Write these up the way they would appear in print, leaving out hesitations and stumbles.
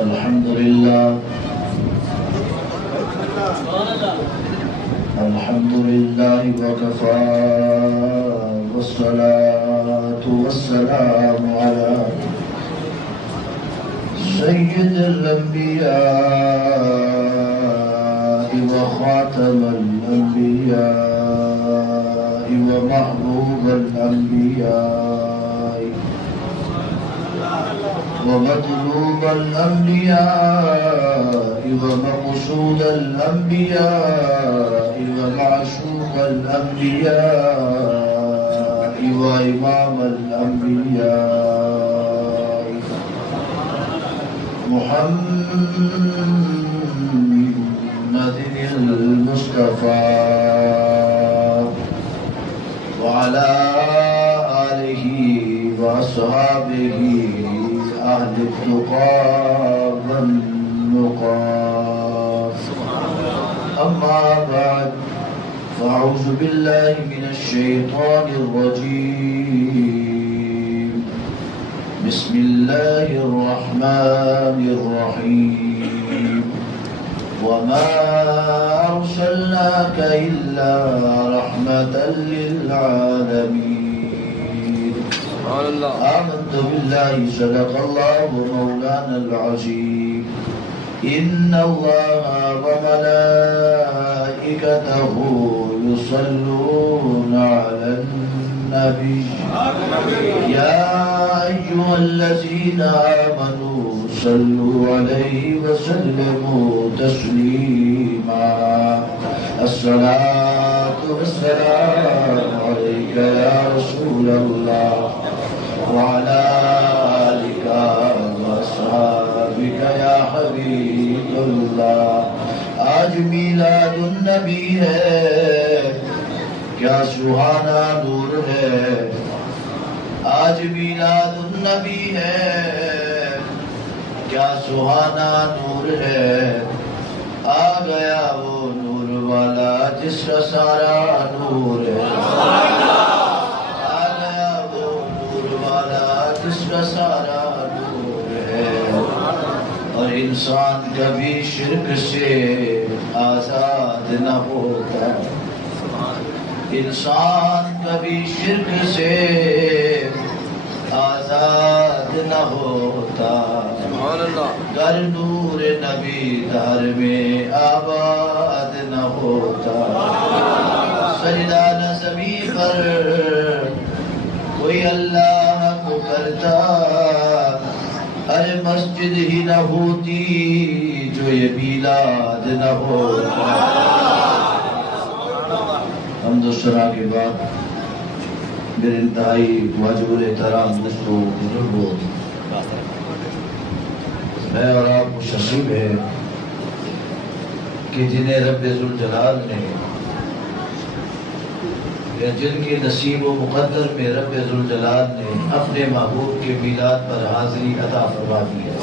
الحمد لله الحمد لله وكفى والصلاة والسلام على سيد الأنبياء وخاتم الأنبياء ومحبوب الأنبياء ومطلوب الأنبياء ومقصود الأنبياء ومعشوق الأنبياء وإمام الأنبياء محمد المصطفى وعلى آله وأصحابه أهل التقى والنقى. أما بعد فأعوذ بالله من الشيطان الرجيم. بسم الله الرحمن الرحيم. وما أرسلناك إلا رحمة للعالمين. آمنت بالله صدق الله مولانا العظيم. إن الله وملائكته يصلون على النبي يا أيها الذين آمنوا صلوا عليه وسلموا تسليما. الصلاة والسلام عليك يا رسول الله وعلى آلك وأصحابك يا حبيب الله. آج میلاد النبی ہے، کیا سہانا نور ہے. آج میلاد النبی ہے، کیا سہانا نور ہے. آ گیا وہ نور والا جس کا سارا نور ہے. آ گیا وہ نور والا جس کا سارا نور ہے. اور انسان کبھی شرک سے آزاد نہ ہوتا. انسان کبھی شرک سے آزاد نہ ہوتا. گر نور نبی دار میں آباد نہ ہوتا. سجدہ نظمی پر کوئی اللہ کو کرتا. ہر مسجد ہی نہ ہوتی جو یہ میلاد نہ ہوتا. حمد و ثنا کے بعد میرے انتہائی واجب الاحترام دوستوں بزرگوں، میں اور آپ خوش نصیب ہے کہ جنہیں رب ذوالجلال نے یا جن کے نصیب و مقدر میں رب ذوالجلال نے اپنے محبوب کے میلاد پر حاضری عطا فرما دی ہے.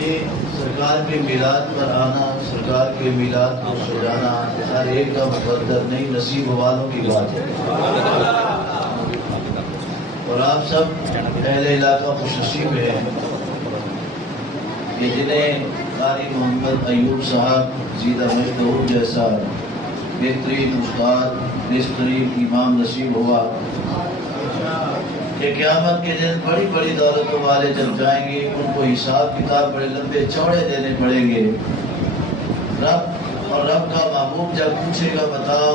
یہ سرکار کے میلاد پر آنا، سرکار کے میلاد کو سجانا ہر ایک کا مقدر نہیں، نصیب والوں کی بات ہے. اور آپ سب اہل علاقہ خوش نصیب ہیں کہ جنہیں قاری محمد ایوب صاحب زیدہ مجدہور جیسا بہترین استاد، بہترین امام نصیب ہوا کہ قیامت کے دن بڑی بڑی دولتوں والے جب جائیں گے ان کو حساب کتاب بڑے لمبے چوڑے دینے پڑیں گے. رب اور رب کا محبوب جب پوچھے گا بتاؤ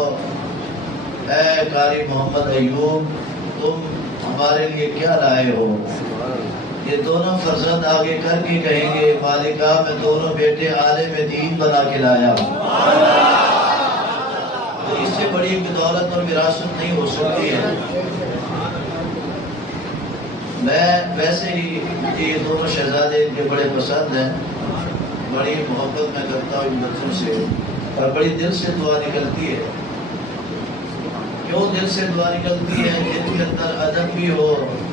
اے قاری محمد ایوب تم ہمارے لیے کیا لائے ہو. یہ دونوں فرزند آگے کر کے کہیں گے مالکہ میں دونوں بیٹے عالم دین بنا کے لایا ہوں. تو اس سے بڑی دولت اور وراثت نہیں ہو سکتی ہے. میں ویسے ہی یہ دونوں شہزادے ان کے بڑے پسند ہیں، بڑی محبت میں کرتا ہوں ان بچوں سے اور بڑی دل سے دعا نکلتی ہے. کیوں دل سے دعا نکلتی ہے؟ جن کے اندر ادب بھی ہو،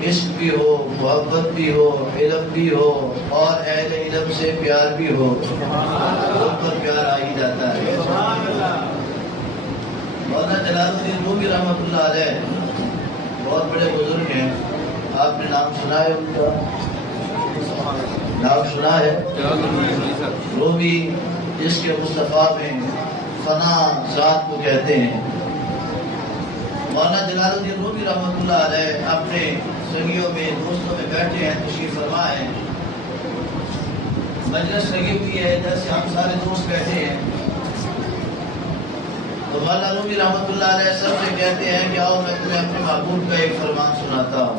عشق بھی ہو، محبت بھی ہو، علم بھی ہو اور اہل علم سے پیار بھی ہو، ان پر پیار آ ہی جاتا ہے. مولانا جلال الدین رومی رحمۃ اللہ علیہ بہت بڑے بزرگ ہیں، آپ نے نام سنا ہے ان کا. نام سنا ہے؟ رومی جس کے مصطفیٰ میں فنا ذات کو کہتے ہیں. مولانا جلال الدین رومی رحمۃ اللہ علیہ اپنے سنگیوں میں دوستوں میں بیٹھے ہیں, تشریف فرما ہے, مجلس لگی ہوئی ہے, جیسے ہم سارے دوست بیٹھے ہیں. تو مولانا رومی رحمۃ اللہ علیہ سب سے کہتے ہیں کہ آؤ میں تمہیں اپنے محبوب کا ایک فرمان سناتا ہوں.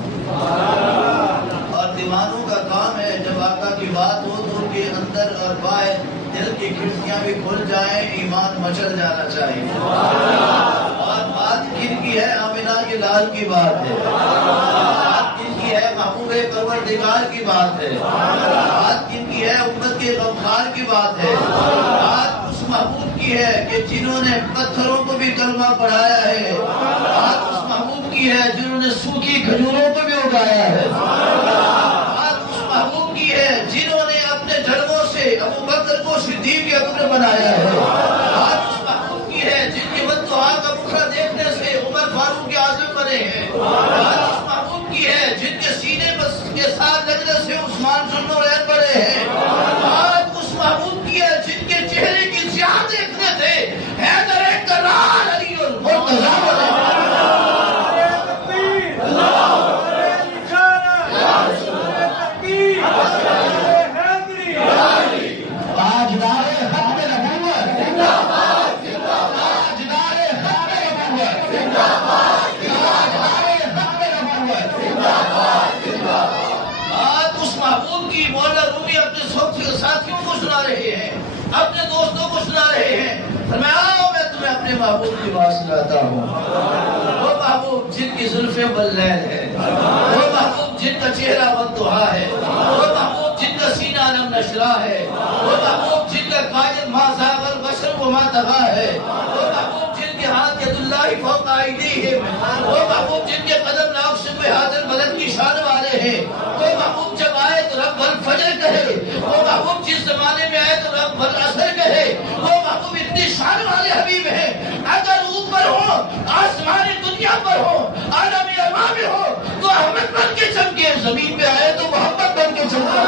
اور دیوانوں کا کام ہے جب آقا کی بات ہو تو ان کے اندر اور باہر دل کی کھڑکیاں بھی کھل جائیں, ایمان مچل جانا چاہیے. اور بات کن کی ہے؟ آمنہ کے لال کی بات ہے. بات کن کی ہے؟ محبوب پروردگار کی بات ہے. بات کن کی ہے؟ امت کے غمخار کی بات ہے. بات اس محبوب کی ہے کہ جنہوں نے پتھروں کو بھی کلمہ پڑھایا ہے. بات اس محبوب کی ہے جنہوں نے سوکھی کھجوروں کو بھی اگایا ہے. بات اس محبوب کی ہے جنہوں نے اپنے جڑوں سے ابو بکر کو صدیق اکبر بنایا ہے. بات اس محبوب کی ہے جن کی بددعا کا مکھڑا دیکھنے سے عمر فاروق اعظم بنے ہیں. بات اس محبوب کی ہے جن کے سینے کے ساتھ لگنے سے عثمان ذوالنورین بڑے ہیں. بات اس محبوب کی ہے جن کے چہرے کی سیاہ دیکھنے سے حیدر کرار علی المرتضی بنے ہیں. ساتھیوں کو سنا رہے ہیں, اپنے دوستوں کو سنا رہے ہیں. فرمایا میں تمہیں اپنے محبوب کی بات سناتا ہوں. وہ محبوب جن کی زلفیں باللیل ہے, وہ محبوب جن کا چہرہ بددعا ہے, وہ محبوب جن کا سینہ علم نشرہ ہے, وہ محبوب جن کا قائل ما زاغ البصر وما طغى ہے, وہ محبوب جن کے ہاتھ ید اللہ فوق ایدیہم, وہ محبوب جن کے قدم ناقص بہادر بلند کی شان والے ہیں. وہ محبوب جب آئے تو رب الفجر کہے, وہ محبوب جس زمانے میں آئے تو رب العصر کہے. وہ محبوب اتنی شان والے حبیب ہیں, اگر اوپر ہو آسمان دنیا پر ہو عالم ارواح میں ہو تو احمد بن کے چمکے, زمین پہ آئے تو محمد بن کے چمکے.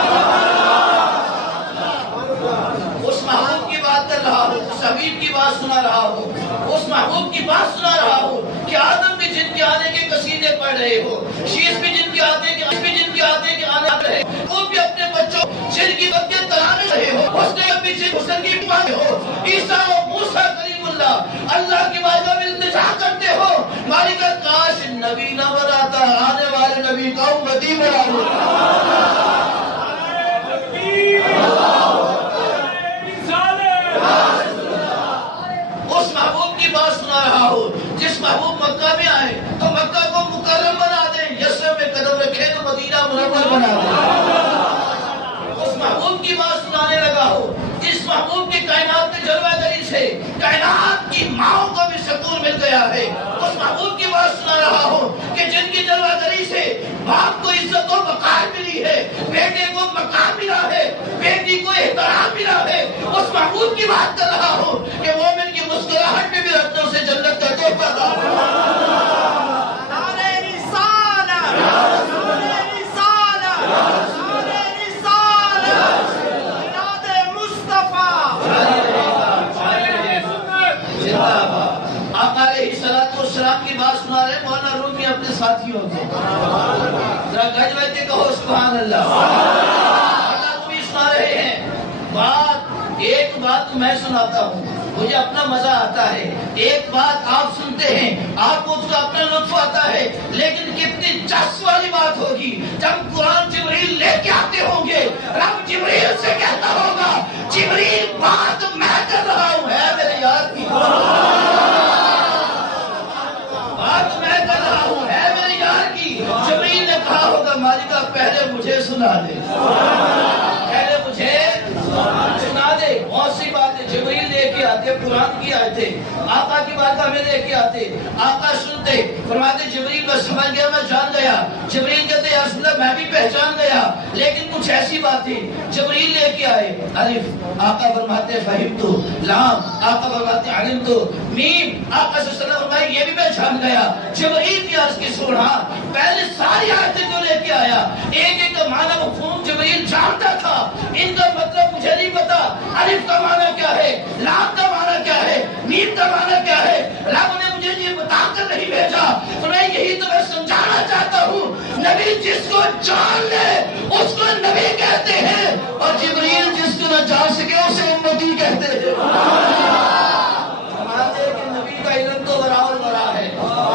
اس محبوب کی بات کر رہا ہوں, اس حبیب کی بات سنا رہا ہوں, اس محبوب کی بات سنا رہا ہوں کہ آدم بھی جن کے آنے کے قصیدے پڑھ رہے ہو, شیش بھی جن کے آنے کے آنے رہے, وہ بھی اپنے بچوں جن کی باتیں ترانے رہے ہو, اس نے بھی جن حسن کی باتیں ہو, عیسیٰ و موسیٰ کلیم اللہ کی بارگاہ میں التجا کرتے ہو. مالک کاش نبی نہ بناتا, آنے والے نبی کا امتی بنا دو. اس محبوب کی بات سنا رہا ہوں جس محبوب مکہ میں آئے تو مکہ کو مکرم بنا دیں, یثرب میں قدم رکھے تو مدینہ منور بنا دیں. اس محبوب کی بات سنانے لگا ہوں جس محبوب کی کائنات میں جلوہ گری سے کائنات کی ماں کو بھی سکون مل گیا ہے. اس محبوب کی بات سنا رہا ہوں کہ جن کی جلوہ گری سے باپ کو عزت و وقار ملی ہے, بیٹے کو مقام ملا ہے, بیٹی کو احترام ملا ہے. اس محبوب کی بات کر رہا ہوں کہ مومن کی مسکراہٹ میں بھی رتنوں سے جنت کا تحفہ تھا. السلام کی بات سنا رہے مولانا رومی اپنے ساتھیوں کو, ذرا گج بج کے کہو سبحان اللہ. مولانا رومی سنا رہے ہیں بات, ایک بات میں سناتا ہوں, مجھے اپنا مزہ آتا ہے. ایک بات آپ سنتے ہیں, آپ کو اس کا اپنا لطف آتا ہے, لیکن کتنی جس والی بات ہوگی جب قرآن جبریل لے کے آتے ہوں گے, رب جبریل سے کہتا ہوگا جبریل بات میں کر رہا ہوں, ہے میرے یار کی بات میں کر رہا ہوں, ہے میرے یار کی. جبریل نے کہا ہوگا مالکہ پہلے مجھے سنا دے, پہلے مجھے سنا دے. بہت سی باتیں جبریل لے کے آتے, قرآن کی آیتیں آقا کی بارگاہ میں لے کے آتے, آقا سنتے, فرماتے جبریل میں سمجھ گیا, میں جان گیا. جبریل کہتے یا رسول اللہ میں بھی پہچان گیا, لیکن کچھ ایسی باتیں جبریل لے کے آئے. الف آقا فرماتے فہمت, لام آقا فرماتے علمت, میم آقا صلی اللہ علیہ وسلم فرمائے یہ بھی میں جان گیا. جبریل نے عرض کی سوڑا, پہلے ساری آیتیں جو لے کے آیا ایک ایک کا معنی مفہوم جبریل جانتا تھا. ان کا مطلب مجھے نہیں پتا. الف کا معنی کیا ہے, لام کا معنی کیا ہے, میم کا معنی کیا ہے, رب نے مجھے یہ بتا کر نہیں بھیجا. تو میں یہی تمہیں سمجھانا چاہتا ہوں, نبی جس کو جان لے اس کو نبی کہتے ہیں, اور جبریل جس کو نہ جان سکے اسے امتی کہتے ہیں. نبی کا علم تو ورا اور ورا ہے,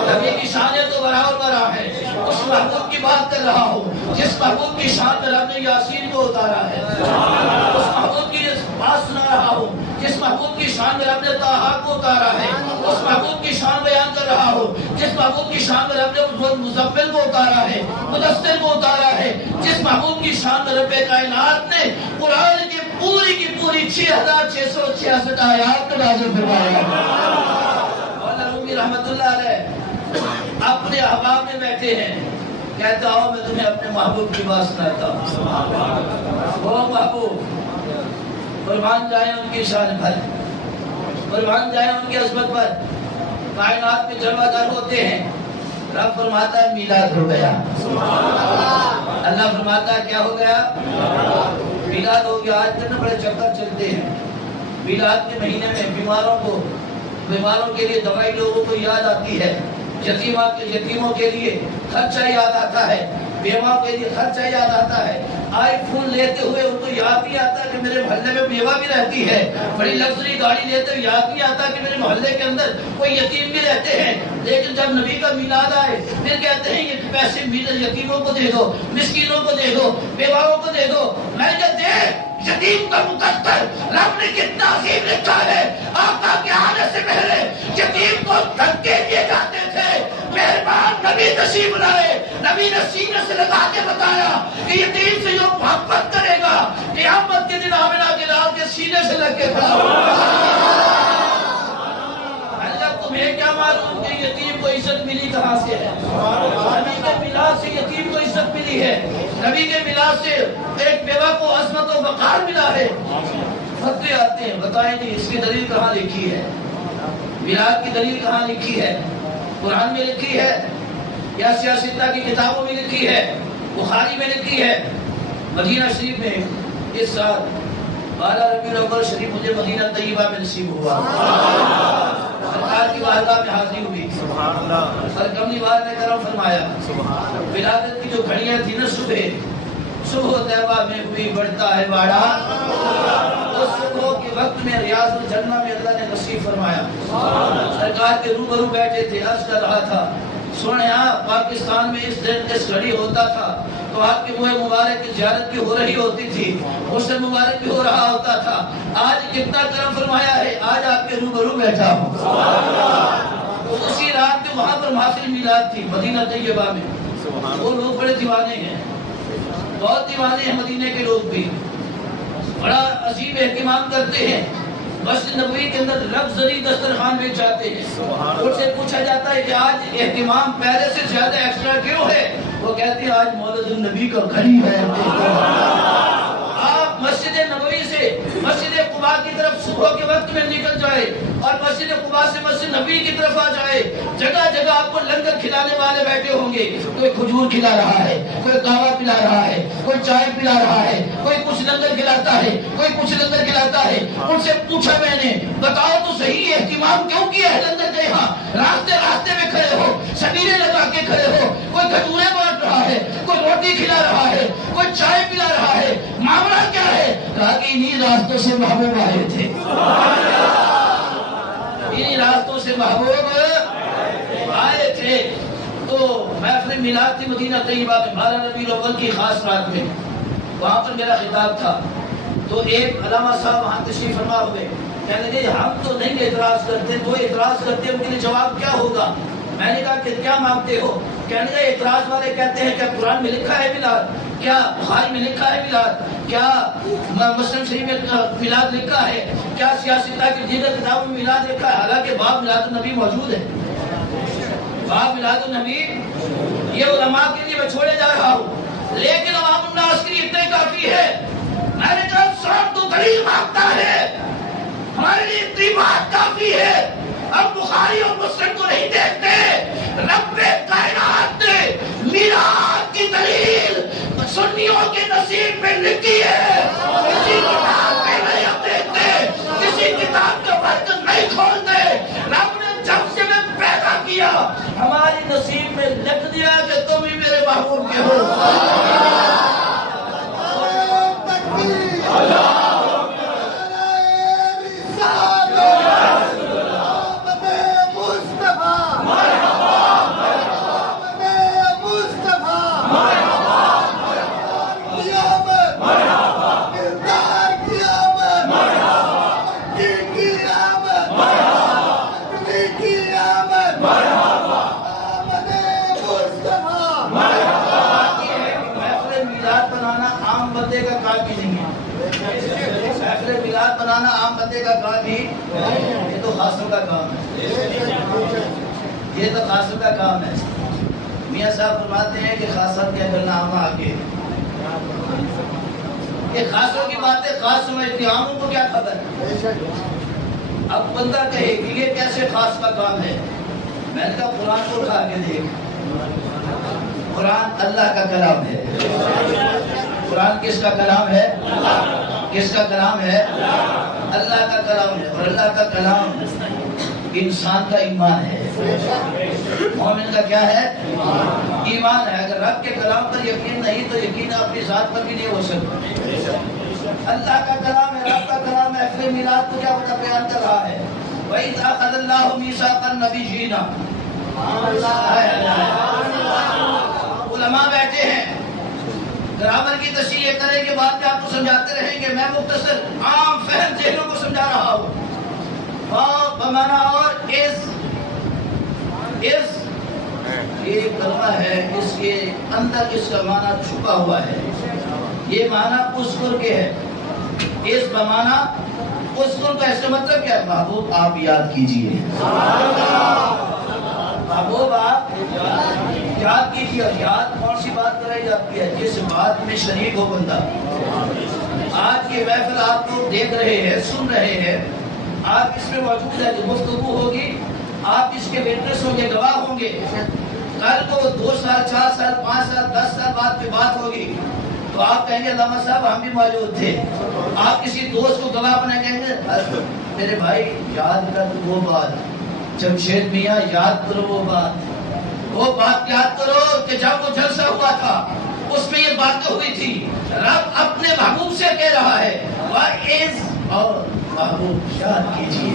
نبی کی شان تو ورا اور ورا ہے. اس محبوب کی بات کر رہا ہوں جس محبوب کی شان میں رب نے یاسین کو اتارا ہے. اس محبوب کی بات سنا رہا ہوں جس محبوب کی شان میں رب نے طٰہٰ کو اتارا ہے. اس محبوب کی شان بیان کر رہا ہوں جس محبوب کی شان میں رب نے مزمل کو اتارا ہے, مدثر کو اتارا ہے. جس محبوب کی شان میں رب کائنات نے قرآن کی پوری 6666 آیات کو نازل فرمایا. مولانا رومی رحمت اللہ علیہ اپنے احباب میں بیٹھے ہیں, کہتا ہوں میں تمہیں اپنے محبوب کی بات سناتا ہوں. وہ محبوب قربان جائیں ان کی شان پر, قربان جائیں ان کی عظمت پر. کائنات میں جلوہ گر ہوتے ہیں. رب فرماتا ہے میلاد ہو گیا. اللہ فرماتا ہے کیا ہو گیا, میلاد ہو گیا. آج کل بڑے چکر چلتے ہیں. میلاد کے مہینے میں بیماروں کے لیے دوائی لوگوں کو یاد آتی ہے, یتیموں کے لیے خرچہ یاد آتا ہے, بیوہ کے لیے خرچہ یاد آتا ہے. آئی فون لیتے ہوئے ان کو یاد نہیں آتا کہ میرے محلے میں بیوہ بھی رہتی ہے. بڑی لگژری گاڑی لیتے ہوئے یاد نہیں آتا کہ میرے محلے کے اندر کوئی یتیم بھی رہتے ہیں. لیکن جب نبی کا میلاد آئے پھر کہتے ہیں یہ پیسے یتیموں کو دے دو, مسکینوں کو دے دو, بیواؤں کو دے دو. میں کہتے ہیں یتیم کا مقدر رب نے کتنا عظیم لکھا ہے. آقا کے آنے سے پہلے یتیم کو دھکے دیے جاتے تھے. مہربان نبی تشریف لائے, نبی نے سینے سے لگا کے بتایا کہ یتیم سے جو محبت کرے گا قیامت کے دن آمنہ کے لال کے سینے سے لگ کے کھڑا ہوگا. تمہیں کیا معلوم کہ یتیم کو عزت ملی کہاں سے ہے؟ نبی کے میلاد سے یتیم کو عزت ملی ہے. نبی کے میلاد سے ایک بیوہ کو عظمت و وقار ملا ہے. فتوے آتے ہیں, بتائیں جی اس کی دلیل کہاں لکھی ہے؟ میلاد کی دلیل کہاں لکھی ہے؟ قرآن میں لکھی ہے یا سیاستہ کی کتابوں میں لکھی ہے, بخاری میں لکھی ہے؟ مدینہ شریف میں اس سال 12 ربیع الاول شریف مجھے مدینہ طیبہ میں نصیب ہوا. سرکار کی بارگاہ میں حاضری ہوئی. سرکمنی بار نے کرم فرمایا. ولادت کی جو گھڑیاں تھی نا صبح طیبہ میں ہوئی بڑھتا ہے باڑا, اس صبح کے وقت میں ریاض الجنہ میں اللہ نے نصیب فرمایا. سرکار کے روبرو بیٹھے تھے, عرض کر رہا تھا سونے پاکستان میں اس دن اس گھڑی ہوتا تھا تو آپ کے منہ مبارک کی زیارت بھی ہو رہی ہوتی تھی, حسن مبارک بھی ہو رہا ہوتا تھا. آج کتنا کرم فرمایا ہے, آج آپ کے روبرو بیٹھا ہوں. اسی رات میں وہاں پر محفل میلاد تھی مدینہ طیبہ میں. وہ لوگ بڑے دیوانے ہیں, بہت دیوانے ہیں مدینے کے لوگ بھی, بڑا عظیم اہتمام کرتے ہیں. مسجد نبوی کے اندر لگژری دسترخوان بیچ جاتے ہیں. ان سے پوچھا جاتا ہے کہ آج اہتمام پہلے سے زیادہ ایکسٹرا کیوں ہے؟ وہ کہتے ہیں آج مولد النبی کا گھڑی ہے. آپ مسجد نبوی سے مسجد قباء کی طرف صبح کے وقت میں نکل جائے اور مسجد قباء سے مسجد نبوی کی طرف آ جائے, جگہ جگہ آپ کو لنگر کھلانے والے بیٹھے ہوں گے. کوئی کھجور کھلا رہا ہے, کوئی قہوہ پلا رہا ہے, کوئی چائے پلا رہا ہے, کوئی کچھ لنگر کھلاتا ہے, کوئی کچھ لنگر کھلاتا ہے. ان سے پوچھا میں نے, بتاؤ تو صحیح اہتمام کیوں کیا ہے لنگر کے یہاں؟ راستے میں کھڑے ہو, شبیریں لگا کے کھڑے ہو, کوئی کھجوریں بانٹ رہا ہے, کوئی روٹی کھلا رہا ہے, کوئی چائے پلا رہا ہے, معاملہ کیا ہے؟ کہا کہ انہی راستوں سے محبوب آئے تھے. انہی راستوں سے محبوب آئے تھے. تو محفل میلاد تھی مدینہ طیبہ میں 12 ربیع الاول کی خاص رات میں. وہاں پر میرا خطاب تھا تو ایک علامہ صاحب وہاں تشریف فرما ہوئے, کہنے لگے ہم تو نہیں اعتراض کرتے, وہ اعتراض کرتے ان کے لیے جواب کیا ہوگا؟ میں نے کہا کہ کیا مانگتے ہو؟ کہنے لگے اعتراض والے کہتے ہیں کیا قرآن میں لکھا ہے میلاد؟ کیا بخاری میں لکھا ہے میلاد؟ کیا مسلم شریف میں میلاد لکھا ہے؟ کیا سیاستہ کی دیگر کتابوں میں میلاد لکھا ہے؟ حالانکہ باب میلاد النبی موجود ہے. باب میلاد النبی یہ علماء کے لیے میں چھوڑے جا رہا ہوں, لیکن عوام الناس کے لیے اتنے کافی ہے. میں نے کہا صاحب تو دلیل مانگتا ہے, ہمارے لیے اتنی بات کافی ہے. اب بخاری اور مسلم کو نہیں دیکھتے, رب کائنات نے میلاد کی دلیل سنیوں کے نصیب میں لکھی ہے، کسی کتاب میں نہیں ہم دیکھتے، کسی کتاب کا برکت نہیں کھولتے۔ رب نے جب سے میں پیدا کیا ہماری نصیب میں لکھ دیا کہ تم ہی میرے محبوب کے ہو۔ بنانا عام بندے کا کام ہی، یہ تو خاصوں کا کام ہے، یہ تو خاصوں کا کام ہے۔ میاں صاحب فرماتے ہیں کہ خاصت کیا کرنا عام آگے، یہ خاصوں کی باتیں خاص سمجھتی، عاموں کو کیا خبر۔ اب بندہ کہے کہ یہ کیسے خاص کا کام ہے، میں نے کہا قرآن کو اٹھا کے دیکھ، قرآن اللہ کا کلام ہے۔ قرآن کس کا کلام ہے؟ کس کا کلام ہے؟ اللہ کا کلام ہے، اور اللہ کا کلام انسان کا ایمان ہے۔ مومن کا کیا ہے؟ ایمان ہے۔ اگر رب کے کلام پر یقین نہیں تو یقین اپنی ذات پر بھی نہیں ہو سکتا۔ اللہ کا کلام ہے، رب کا کلام ہے۔ اخر میلاد کو کیا پتہ بیان کر رہا ہے؟ وَإِذْ أَخَذَ اللَّهُ مِيثَاقَ النَّبِيِّينَ۔ علماء بیٹھے ہیں، گرامر کی تشریح کرنے کے بعد آپ کو سمجھاتے رہیں گے، میں مختصر عام فہم ذہنوں کو سمجھا رہا ہوں۔ بمانا اور اس یہ کلمہ ہے، اس کے اندر اس کا معنی چھپا ہوا ہے۔ یہ معنی اذکر کے ہے، اس بمانا اذکر کا اس کا مطلب کیا ہے؟ محبوب آپ یاد کیجئے، محبوب آپ یاد کیجئے۔ اور یاد کون سی بات کرائی جاتی ہے؟ جس بات میں شریک ہو بندہ۔ آج کی محفل آپ لوگ دیکھ رہے ہیں، سن رہے ہیں، آپ اس میں موجود ہے، جو گفتگو ہوگی آپ اس کے وٹنس ہوں گے، گواہ ہوں گے۔ کل کو 2 سال 4 سال 5 سال 10 سال بعد کی بات ہوگی تو آپ کہیں گے علامہ صاحب ہم بھی موجود تھے۔ آپ کسی دوست کو گواہ بنائیں گے، میرے بھائی یاد کر وہ بات، جمشید میاں یاد کرو وہ بات یاد کرو کہ جب وہ جلسہ ہوا تھا اس میں یہ باتیں ہوئی تھی۔ رب اپنے محبوب سے کہہ رہا ہے وَإِذْ، اور محبوب یاد کیجئے،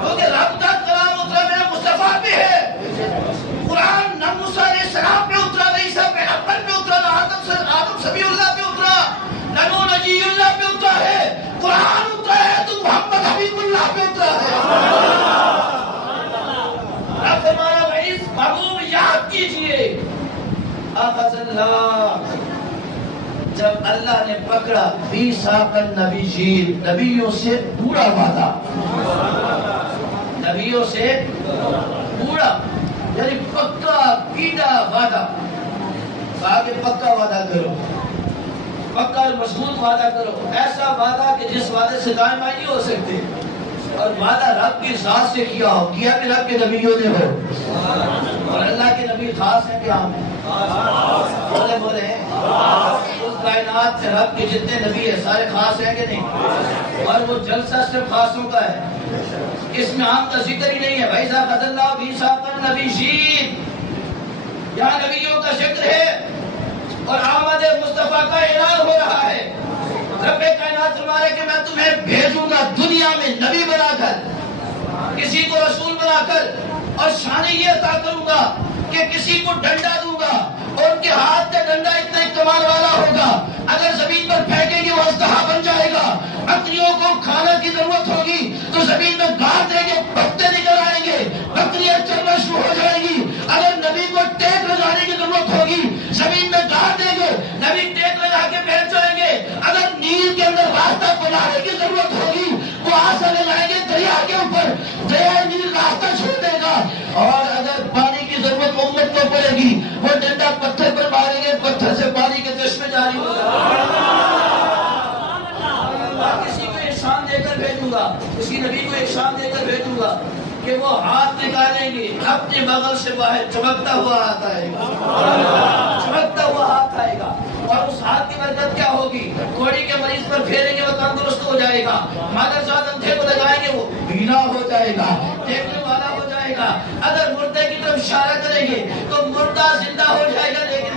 کیونکہ رب کا کلام اترا میرے مصطفیٰ پہ ہے۔ قرآن نہ موسیٰ علیہ السلام پہ اترا، نہ عیسیٰ پیغمبر پہ اترا، نہ آدم سبی اللہ پہ اترا، نہ نوح نجی اللہ پہ اترا ہے۔ قرآن اترا ہے تو محمد حبیب اللہ پہ اترا ہے۔ رب فرمایا وَإِذْ، محبوب یاد کیجئے، اخذ اللہ، جب اللہ نے پکڑا میثاق النبیین، نبیوں سے پورا وعدہ، نبیوں سے پورا یعنی پکا پیڈا وعدہ، کہا کہ پکا وعدہ کرو، پکا مضبوط وعدہ کرو، ایسا وعدہ کہ جس وعدے سے دائم آئی نہیں ہو سکتے، اور وعدہ رب کی ذات سے کیا ہو، کیا بھی رب کے نبیوں نے ہو، اور اللہ کے نبی خاص ہیں کہ عام ہیں؟ بولے ہیں اس کائنات سے رب کے جتنے نبی ہیں سارے خاص ہیں کہ نہیں؟ اور وہ جلسہ صرف خاصوں کا ہے، اس میں عام کا ذکر ہی نہیں ہے۔ بھائی صاحب حضرت اللہ میثاق النبیین، یہاں نبیوں کا ذکر ہے اور آمد مصطفیٰ کا اعلان ہو رہا ہے۔ رب کائنات فرما رہے کہ میں تمہیں بھیجوں گا دنیا میں نبی بنا کر، کسی کو رسول بنا کر، اور شان یہ عطا کروں گا کہ کسی کو ڈنڈا دوں گا اور ان کے ہاتھ کا ڈنڈا اتنا کمال والا ہوگا، اگر زمین پر پھینکیں گے وہ اژدہا بن جائے گا۔ بکریوں کو کھانا کی ضرورت ہوگی تو زمین میں گاڑ دیں گے، پتے نکل آئیں گے، بکریاں چلنا شروع ہو جائیں گی۔ اگر نبی کو ٹیک لگانے کی ضرورت ہوگی زمین میں گاڑ دیں گے، نبی ٹیک لگا کے بیٹھ جائیں گے۔ اگر نیل کے اندر راستہ بنانے کی ضرورت ہوگی وہ آسا لگائیں گے دریا کے اوپر، دریا نیل راستہ چھوڑ دے گا۔ اور اگر پانی کی ضرورت امت کو پڑے گی وہ ڈنڈا پتھر پر ماریں گے، پتھر سے پانی کے چشمے جاری ہوگا۔ کسی کو احسان دے کر بھیجوں گا، کسی نبی کو احسان دے کر بھیجوں گا کہ وہ ہاتھ نکالیں گے، اپنے بغل سے باہر چمکتا ہوا آتا ہے، چمکتا ہوا ہاتھ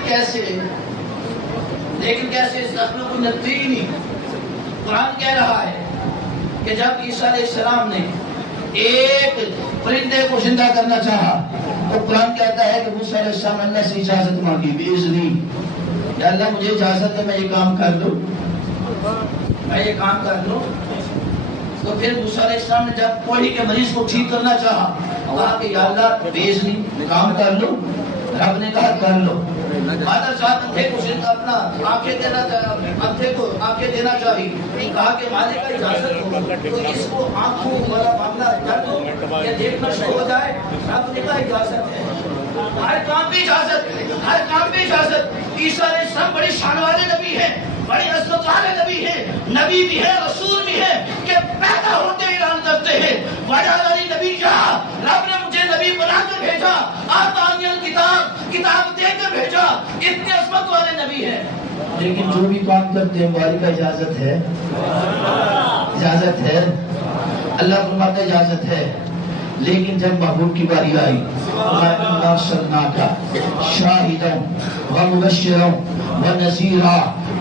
کیسے؟ لیکن کیسے؟ تخلق الطین. قرآن کہہ رہا ہے کہ جب عیسیٰ علیہ السلام نے ایک پرندے کو زندہ کرنا چاہا تو قرآن کہتا ہے کہ موسیٰ علیہ السلام اللہ سے اجازت مانگی، بِإِذْنِی، یا اللہ مجھے اجازت ہے میں یہ کام کر لوں، میں یہ کام کر لوں. تو پھر موسیٰ علیہ السلام نے جب کوڑی کے مریض کو ٹھیک کرنا چاہا کہا کہ یا اللہ بِإِذْنِی، کام کر لو. رب نے کہا کر لو. مادر صاحب اندھے کو زندہ اپنا آنکھیں دینا چاہیے، اندھے کو آنکھیں دینا چاہیے، کہا کہ مالک کا اجازت ہو تو اس کو آنکھوں والا معاملہ کر دو کہ دیکھنا شروع ہو جائے. رب نے کہا اجازت ہے. ہر کام بھی اجازت، ہر کام بھی اجازت. عیسیٰ علیہ السلام بڑی شان والے نبی ہیں، بڑی عظمت والے نبی ہیں، نبی بھی ہے رسول بھی ہے کہ پیدا ہوتے اعلان کرتے ہیں وجعلنی نبیا، رب نے مجھے نبی بنا کر بھیجا، آتانی الکتاب، کتاب دے کر بھیجا. اتنے عظمت والے نبی ہیں. لیکن جو بھی کام کرتے ہیں مالک کا اجازت ہے، اجازت ہے. اللہ فرماتا ہے اجازت ہے. لیکن جب محبوب کی باری آئی وَإِنَّا أَرْسَلْنَاكَ شَاهِدًا وَمُبَشِّرًا وَنَذِيرًا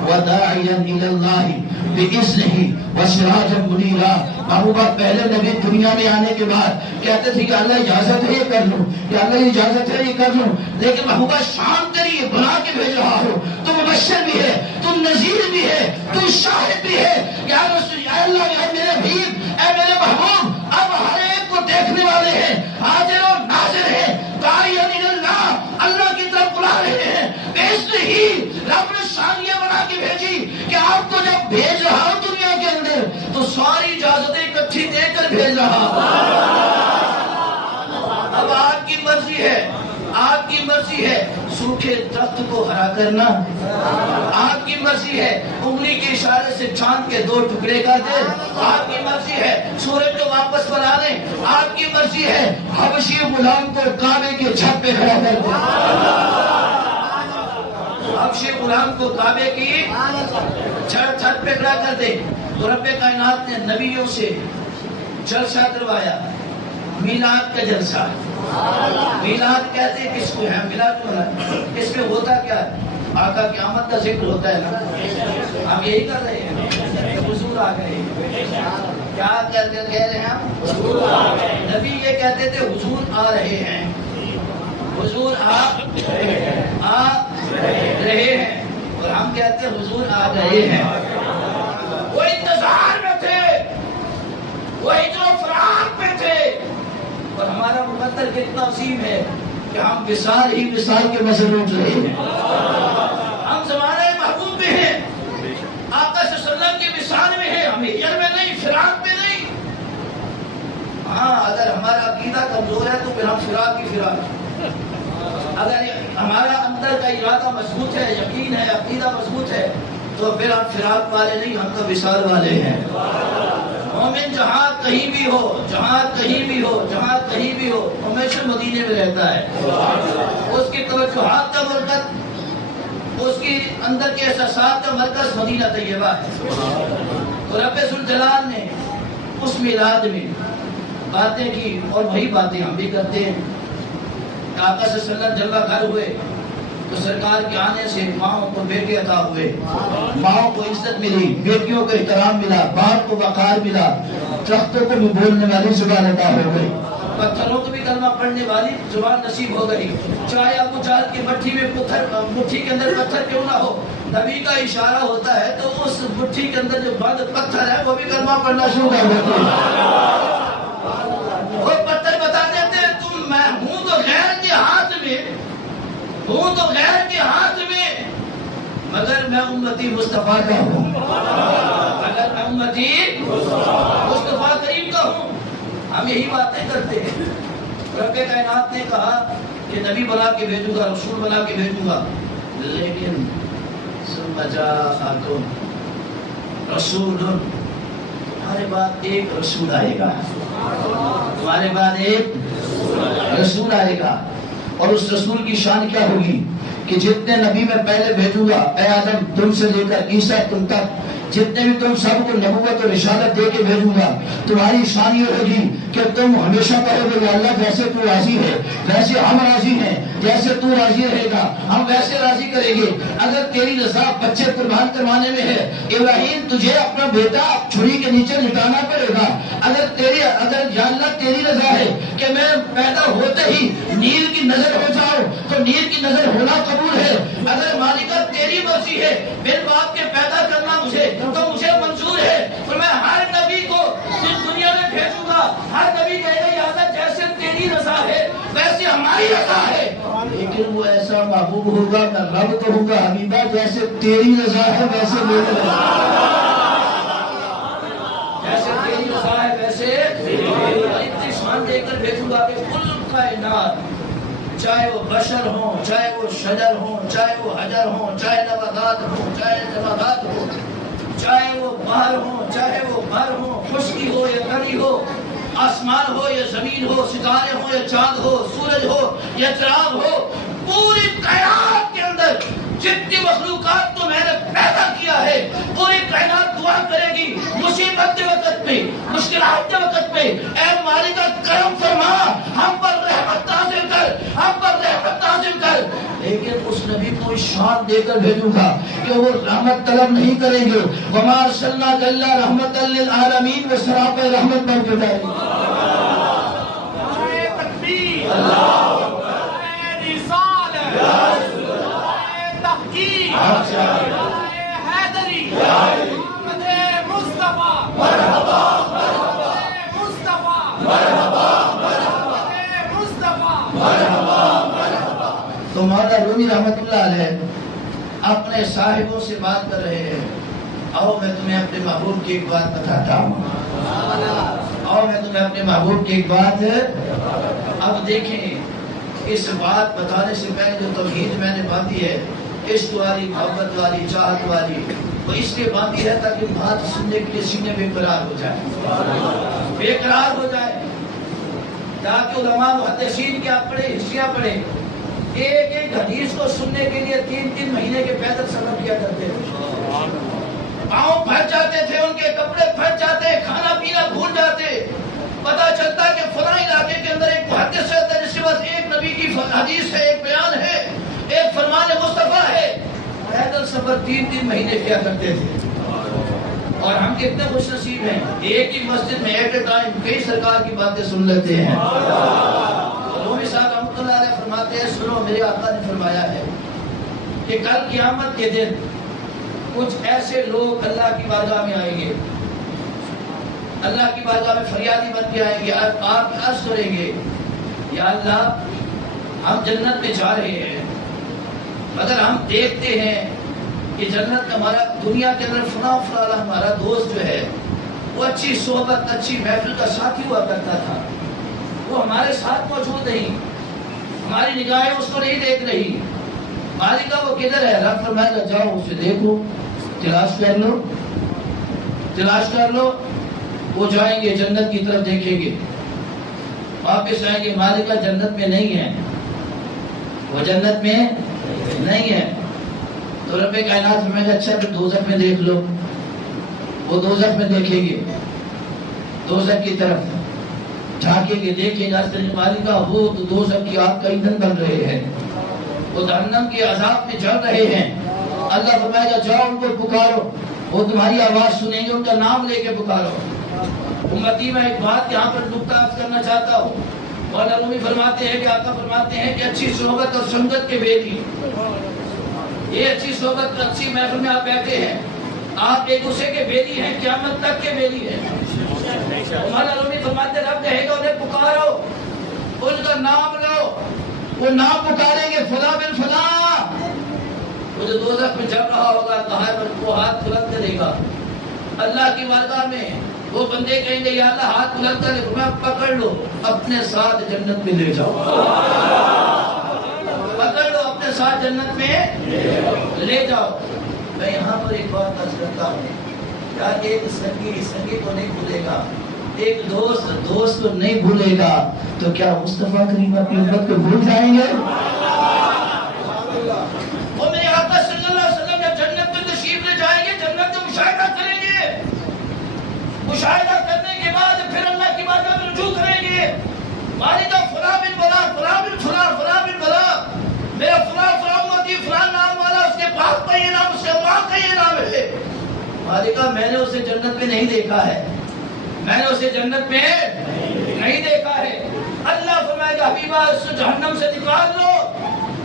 وَدَاعِيًا إِلَى اللَّهِ بِإِذْنِهِ وَسِرَاجًا مُنِيرًا. محبوبہ پہلے نبی دنیا میں آنے کے بعد کہتے تھے کہ اللہ اجازت ہے یہ کر لوں، کہ اللہ اجازت ہے یہ کر لوں. لیکن محبوبہ شان تیری بنا کے بھیج رہا ہو، تو مبشر بھی ہے، تو نذیر بھی ہے، تو شاہد بھی ہے. یا رسول یا اللہ، اے میرے حبیب، اے میرے محبوب، اب ہر ایک کو دیکھنے والے ہیں، حاضر و ناظر ہیں، داعی اللہ، اللہ کی طرف بلا رہے ہیں. اس ہی رب نے شان یہ بنا کے بھیجی کہ آپ کو جب بھیج رہا ہوں دنیا کے اندر تو ساری اجازتیں اکٹھی دے کر بھیج رہا. اب آپ کی مرضی ہے، آپ کی مرضی ہے سوکھے درخت کو ہرا کرنا، آپ کی مرضی ہے انگلی کے اشارے سے چاند کے 2 ٹکڑے کر دے، آپ کی مرضی ہے سورج کو واپس بنا دیں، آپ کی مرضی ہے حبشی غلام کو کعبے کے چھت پہ کھڑا کر دے. حبشی غلام کو کعبے کی چھت پہ کھڑا کر دے. تو رب کائنات نے نبیوں سے جلسہ کروایا، میلاد کا جلسہ. میلاد کہتے ہیں کس کو ہے؟ میلاد کو ہے. اس میں ہوتا کیا ہے؟ آقا کی آمد کا ذکر ہوتا ہے نا. ہم یہی کر رہے ہیں، حضور آ گئے. کیا کہہ رہے ہیں ہم؟ نبی یہ کہتے تھے حضور آ رہے ہیں، حضور آ رہے ہیں، اور ہم کہتے ہیں حضور آ گئے ہیں. وہ انتظار میں تھے، وہ ہجر و فراق میں تھے. اور ہمارا مقدر کتنا عظیم ہے کہ ہم وصال ہی وصال کے مزے لوٹ رہے ہیں. ہم زمانہ محبوب میں ہیں، آقا صلی اللہ علیہ وسلم کے وصال میں ہیں، ہم ہجر میں نہیں، فراق میں نہیں. ہاں اگر ہمارا عقیدہ کمزور ہے تو پھر ہم فراق کی فراق. اگر ہمارا اندر کا ارادہ مضبوط ہے، یقین ہے، عقیدہ مضبوط ہے تو پھر ہم فراق والے نہیں، ہم تو وصال والے ہیں. مومن جہاں کہیں بھی ہو، جہاں کہیں بھی ہو، جہاں کہیں بھی ہو، ہمیشہ مدینے میں رہتا ہے. اس کی توجہات کا مرکز، اس کی اندر کے احساسات کا مرکز مدینہ طیبہ ہے. تو رب ذوالجلال نے اس میلاد میں باتیں کی، اور وہی باتیں ہم بھی کرتے ہیں. آقا صلی اللہ علیہ وسلم جلوہ گھر ہوئے تو سرکار کے آنے سے ماؤں کو بیٹے عطا ہوئے، ماؤں کو عزت ملی، بیٹیوں کو احترام ملا، باپ کو وقار ملا، درختوں کو بھی بولنے والی زبان عطا ہو گئی، پتھروں کو بھی کلمہ پڑھنے والی زبان نصیب ہو گئی. چاہے ابو جہل کی مٹھی میں مٹھی کے اندر پتھر کیوں نہ ہو، نبی کا اشارہ ہوتا ہے تو اس مٹھی کے اندر جو بند پتھر ہے وہ بھی کلمہ پڑھنا شروع کر دیتے ہیں. وہ پتھر بتا دیتے ہیں تم، میں ہوں تو غیر کے ہاتھ میں، ہوں تو غیر کے ہاتھ میں، مگر میں امتی مصطفیٰ کا ہوں، مگر میں امتی مصطفیٰ کریم کا ہوں. ہم یہی باتیں کرتے ہیں. رب کائنات نے کہا کہ نبی بنا کے بھیجوں گا، رسول بنا کے بھیجوں گا، لیکن ثم جاءکم رسول، تمہارے بعد ایک رسول آئے گا، تمہارے بعد ایک رسول آئے گا. اور اس رسول کی شان کیا ہوگی کہ جتنے نبی میں پہلے بھیجوں گا، اے آدم تم سے لے کر عیسیٰ تم تک، جتنے بھی تم سب کو نبوت اور رسالت دے کے بھیجوں گا، تمہاری شان یہ ہوگی کہ تم ہمیشہ کہو گے اللہ جیسے تو راضی ہے ویسے ہم راضی ہیں، جیسے تو راضی رہے گا ہم ویسے راضی کریں گے۔ اگر تیری رضا بچے قربان کروانے میں ہے، ابراہیم تجھے اپنا بیٹا چھری کے نیچے لٹانا پڑے گا۔ اگر یا اللہ تیری رضا ہے کہ میں پیدا ہوتے ہی نیل کی نظر ہو جاؤ تو نیل کی نظر ہونا قبول ہے۔ اگر مالکہ تیری مرضی ہے بن باپ کے پیدا کرنا مجھے تو مجھے منظور ہے۔ تو میں ہر نبی کو اس دنیا میں بھیجوں گا، ہر نبی کہے گا یا اللہ جیسے تیری رضا ہے ویسے ہماری رضا ہے، لیکن وہ ایسا محبوب ہوگا میں رب کہوں گا حبیبہ جیسے تیری رضا ہے ویسے میری رضا ہے، جیسے تیری رضا ہے ویسے اتنی شان دے کر بھیجوں گا کہ کل کائنات چاہے وہ بشر ہوں، چاہے وہ شجر ہوں، چاہے وہ حجر ہوں، چاہے نباتات ہوں، چاہے جمادات ہوں، چاہے وہ بحر ہوں، چاہے وہ بر ہوں، خشکی ہو یا تری ہو، آسمان ہو یا زمین ہو، ستارے ہو یا چاند ہو، سورج ہو یا چراغ ہو، پوری کائنات کے اندر جتنی مخلوقات تو میں نے پیدا کیا ہے پوری کائنات دعا کرے گی مصیبت کے وقت میں، مشکلات کے وقت میں، اے مالک کرم فرما ہم پر رحمت نازل کر، ہم پر رحمت نازل کر۔ لیکن اس نبی کو شان دے کر بھیجوں گا کہ وہ رحمت طلب نہیں کریں گے، وما ارسلناک الا رحمتا للعالمین، وہ سراپہ رحمت بن کے جائے گی۔ تکبیر، اللہ حیدری، محمد مصطفیٰ، مرحبا مرحبا مصطفیٰ، مرحبا مرحبا مصطفیٰ، مرحبا مرحبا۔ تو مولانا رومی رحمت اللہ علیہ اپنے صاحبوں سے بات کر رہے ہیں، آؤ میں تمہیں اپنے محبوب کی ایک بات بتاتا ہوں، آؤ میں تمہیں اپنے محبوب کی ایک بات۔ اب دیکھیں اس بات بتانے سے پہلے جو توحید میں نے باندھی ہے، عشق والی، محبت والی، چاہت والی، وہ اس لیے باندھی ہے تاکہ بات سننے کے لیے سینے بے قرار ہو جائے، بے قرار ہو جائے، تاکہ علماء محدثین کیا پڑھے، حصیاں پڑھے، ایک ایک حدیث کو سننے کے لیے 3-3 مہینے کے پیدل سفر کیا کرتے تھے، پاؤں پھٹ جاتے تھے، ان کے کپڑے پھٹ جاتے، کھانا پینا بھول جاتے، پتہ چلتا کہ فلاں علاقے کے اندر ایک محدث ہے جس کے پاس ایک نبی کی حدیث ہے، ایک بیان ہے، ایک فرمان مصطفیٰ ہے، پیدل سفر 3-3 مہینے کیا کرتے تھے۔ اور ہم کتنے خوش نصیب ہیں، ایک ہی مسجد میں ایٹ اے ٹائم کئی سرکار کی باتیں سن لیتے ہیں۔ رومی صاحب رحمۃ اللہ علیہ فرماتے ہیں سنو میرے آقا نے فرمایا ہے کہ کل قیامت کے دن کچھ ایسے لوگ اللہ کی بارگاہ میں آئیں گے، اللہ کی بارگاہ میں فریادی بن کے آئیں گے، آپ عرض کریں گے یا اللہ ہم جنت میں جا رہے ہیں مگر ہم دیکھتے ہیں کہ جنت ہمارا دنیا کے اندر فلاں ہمارا دوست جو ہے وہ اچھی صحبت، اچھی محفل کا ساتھی ہوا کرتا تھا، وہ ہمارے ساتھ موجود نہیں، ہماری نگاہیں اس کو نہیں دیکھ رہی، مالکہ وہ کدھر ہے؟ رب فرمائے گا جاؤ اسے دیکھو، تلاش کر لو، تلاش کر لو۔ وہ جائیں گے جنت کی طرف دیکھیں گے، واپس آئیں گے، مالکہ جنت میں نہیں ہے، وہ جنت میں نہیں ہے۔ تو رب کائنات فرمائے گا اچھا پھر دوزخ میں دیکھ لو، وہ دوزخ میں دیکھیں گے، دوزخ کی طرف جھانکیں گے، دیکھیں گے مالکہ وہ تو دوزخ کی آگ کا ایندھن بن رہے ہیں، وہ جہنم کے عذاب میں جل رہے ہیں۔ اللہ فرمائے گا جاؤ ان کو پکارو، وہ تمہاری آواز سنیں گے، ان کا نام لے کے پکارو۔ امتی میں ایک بات یہاں پر نقطہ عرض کرنا چاہتا ہوں، مولانا رومی فرماتے ہیں کہ آقا فرماتے ہیں کہ اچھی صحبت اور سنگت کے بیٹی، یہ اچھی صحبت اچھی محفل میں آپ بیٹھے ہیں، آپ ایک دوسرے کے بیلی ہیں، قیامت تک کے بیلی ہیں۔ مولانا رومی فرماتے رب کہے گا انہیں پکارو، ان کا نام لو، وہ نام پکاریں گے فلاں بن فلاں، وہ جو دوزخ میں جل رہا ہوگا کہاں پر وہ ہاتھ بلند کرے گا اللہ کی بارگاہ میں، وہ بندے کہیں گے یا اللہ ہاتھ بلند کرے، میں پکڑ لو اپنے ساتھ جنت میں لے جاؤ، پکڑ لو اپنے ساتھ جنت میں لے جاؤ۔ میں یہاں پر ایک بات عرض کرتا ہوں، کیا ایک سنگی کو نہیں بھولے گا، ایک دوست کو نہیں بھولے گا، تو کیا مصطفیٰ کریم اپنی امت کو بھول جائیں گے؟ وہ میرے آقا صلی اللہ علیہ وسلم جب جنت میں تشریف لے جائیں گے، جنت میں مشاہدہ کریں مشاہدہ کرنے کے بعد پھر اللہ کی بارگاہ میں رجوع کریں گے. والدہ فلاں بن فلاں، فلاں بن فلاں، فلاں بن فلاں، میرا فلاں فلاں امتی فلاں نام والا، اس کے باپ کا یہ نام، اس کے ماں کا یہ نام ہے. والدہ میں نے اسے جنت میں نہیں دیکھا ہے، میں نے اسے جنت میں نہیں دیکھا ہے. اللہ فرمائے گا حبیبہ اس کو جہنم سے نکال لو.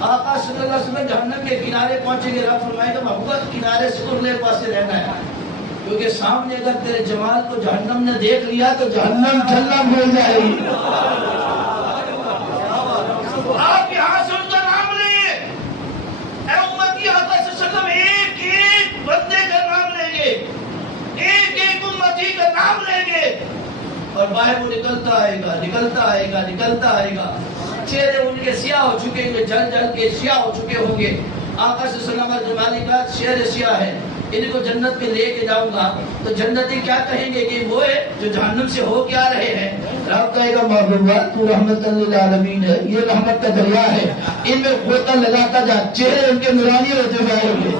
آقا صلی اللہ علیہ وسلم جہنم کے کنارے پہنچیں گے. رب فرمائے گا محبت کنارے سے اگلے پاسے رہنا ہے، کیونکہ سامنے اگر تیرے جمال کو جہنم نے دیکھ لیا تو جہنم جہنم ہو جائے گی. آپ یہاں سے ان کا نام لیں. اے امتی آقا صلی اللہ علیہ وسلم ایک ایک بندے کا نام لیں گے، ایک ایک امتی کا نام لیں گے، اور باہر وہ نکلتا آئے گا، نکلتا آئے گا، نکلتا آئے گا. چہرے ان کے سیاہ ہو چکے ہیں، جل جل کے سیاہ ہو چکے ہوں گے. آقا صلی اللہ علیہ وسلم جمالی کا چہرے سیاہ ہے، ان کو جنت میں لے کے جاؤں گا تو جنتی کیا کہیں گے کہ وہ ہے جو جہنم سے ہو کے آ رہے ہیں. رب کہے گا محبوبہ تو رحمت للعالمین ہے، یہ رحمت کا دریا ہے، ان میں غوطہ لگاتا جا. چہرے ان کے نورانی ہوتے جائیں گے،